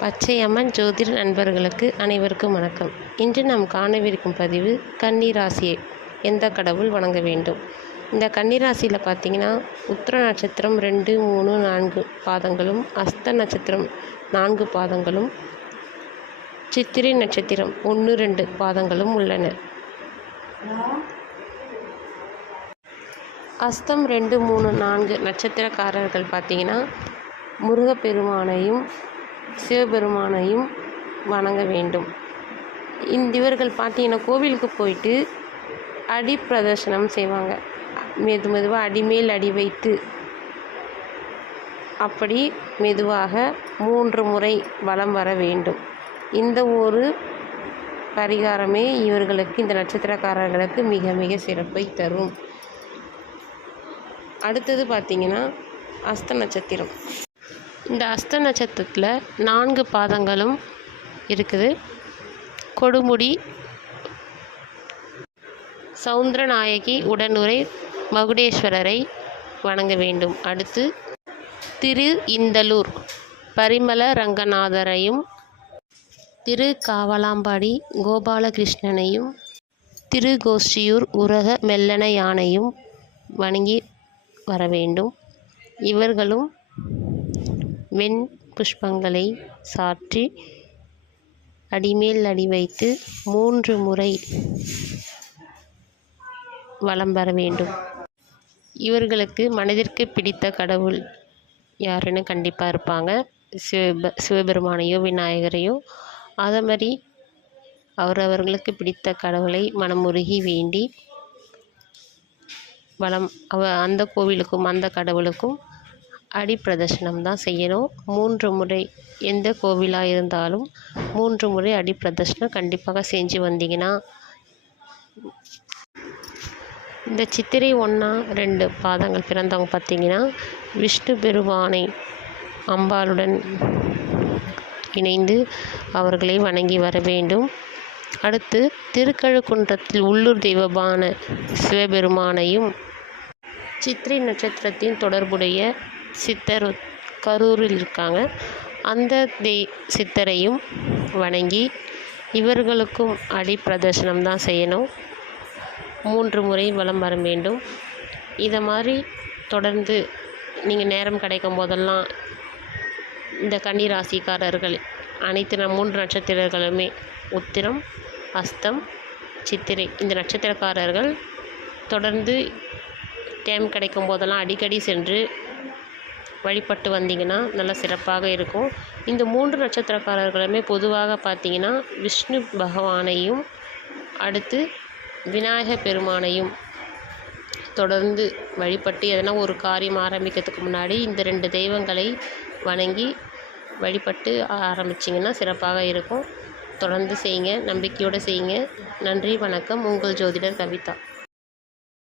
பச்சையம்மன் ஜோதிட நண்பர்களுக்கு அனைவருக்கும் வணக்கம். இன்று நாம் காணவிருக்கும் பதிவு கன்னிராசியை எந்த கடவுள் வணங்க வேண்டும். இந்த கன்னிராசியில் பார்த்தீங்கன்னா உத்திர நட்சத்திரம் 2, 3, 4 பாதங்களும், அஸ்த நட்சத்திரம் 4 பாதங்களும், சித்திரை நட்சத்திரம் 1, 2 பாதங்களும் உள்ளன. அஸ்தம் 2, 3, 4 நட்சத்திரக்காரர்கள் பார்த்தீங்கன்னா முருகப்பெருமானையும் சிவபெருமானையும் வணங்க வேண்டும். இவர்கள் பார்த்தீங்கன்னா கோவிலுக்கு போயிட்டு அடி பிரதர்சனம் செய்வாங்க. மெதுவாக அடிமேல் அடி வைத்து அப்படி மெதுவாக 3 முறை வலம் வர வேண்டும். இந்த ஒரு பரிகாரமே இவர்களுக்கு, இந்த நட்சத்திரக்காரர்களுக்கு மிக மிக சிறப்பை தரும். அடுத்தது பார்த்திங்கன்னா அஸ்த நட்சத்திரம். இந்த அஸ்த நட்சத்திரத்தில் 4 பாதங்களும் இருக்குது. கொடுமுடி, சௌந்தரநாயகி உடனுரை மகுடேஸ்வரரை வணங்க வேண்டும். அடுத்து திரு இந்தலூர் பரிமள ரங்கநாதரையும், திரு காவலாம்பாடி கோபாலகிருஷ்ணனையும், திரு கோஷ்டியூர் உரக மெல்லன யானையும் வணங்கி வர வேண்டும். இவர்களும் வெண் புஷ்பங்களை சாற்றி அடிமேல் அடி வைத்து 3 முறை வலம் வர வேண்டும். இவர்களுக்கு மனதிற்கு பிடித்த கடவுள் யாருன்னு கண்டிப்பாக இருப்பாங்க. சிவபெருமானையோ விநாயகரையோ அதை மாதிரி அவரவர்களுக்கு பிடித்த கடவுளை மனமுருகி வேண்டி அந்த கோவிலுக்கும் அந்த கடவுளுக்கும் அடி பிரதர்சனம் தான் செய்யணும். 3 முறை, எந்த கோவிலாக இருந்தாலும் 3 முறை அடி பிரதர்சனம் கண்டிப்பாக செஞ்சு வந்தீங்கன்னா, இந்த சித்திரை 1, 2 பாதங்கள் பிறந்தவங்க பார்த்திங்கன்னா விஷ்ணு பெருமானை அம்பாளுடன் இணைந்து அவர்களை வணங்கி வர வேண்டும். அடுத்து திருக்கழுக்குன்றத்தில் உள்ளூர் தெய்வமான சிவபெருமானையும், சித்திரை நட்சத்திரத்தின் தொடர்புடைய சித்தர் கரூரில் இருக்காங்க, அந்த சித்தரையும் வணங்கி இவர்களுக்கும் அடி பிரதர்சனம் தான் செய்யணும். 3 முறை வலம் வர வேண்டும். இதை மாதிரி தொடர்ந்து நீங்கள் நேரம் கிடைக்கும் போதெல்லாம் இந்த கன்னிராசிக்காரர்கள் அனைத்து 3 நட்சத்திரங்களுமே உத்திரம், அஸ்தம், சித்திரை இந்த நட்சத்திரக்காரர்கள் தொடர்ந்து டைம் கிடைக்கும் போதெல்லாம் அடிக்கடி சென்று வழிபட்டு வந்தீங்கன்னா நல்லா சிறப்பாக இருக்கும். இந்த 3 நட்சத்திரக்காரர்களுமே பொதுவாக பார்த்தீங்கன்னா விஷ்ணு பகவானையும், அடுத்து விநாயகர் பெருமானையும் தொடர்ந்து வழிபட்டு எதனா ஒரு காரியம் ஆரம்பிக்கிறதுக்கு முன்னாடி இந்த 2 தெய்வங்களை வணங்கி வழிபட்டு ஆரம்பிச்சிங்கன்னா சிறப்பாக இருக்கும். தொடர்ந்து செய்யுங்க, நம்பிக்கையோடு செய்யுங்க. நன்றி, வணக்கம். உங்கள் ஜோதிடர் கவிதா.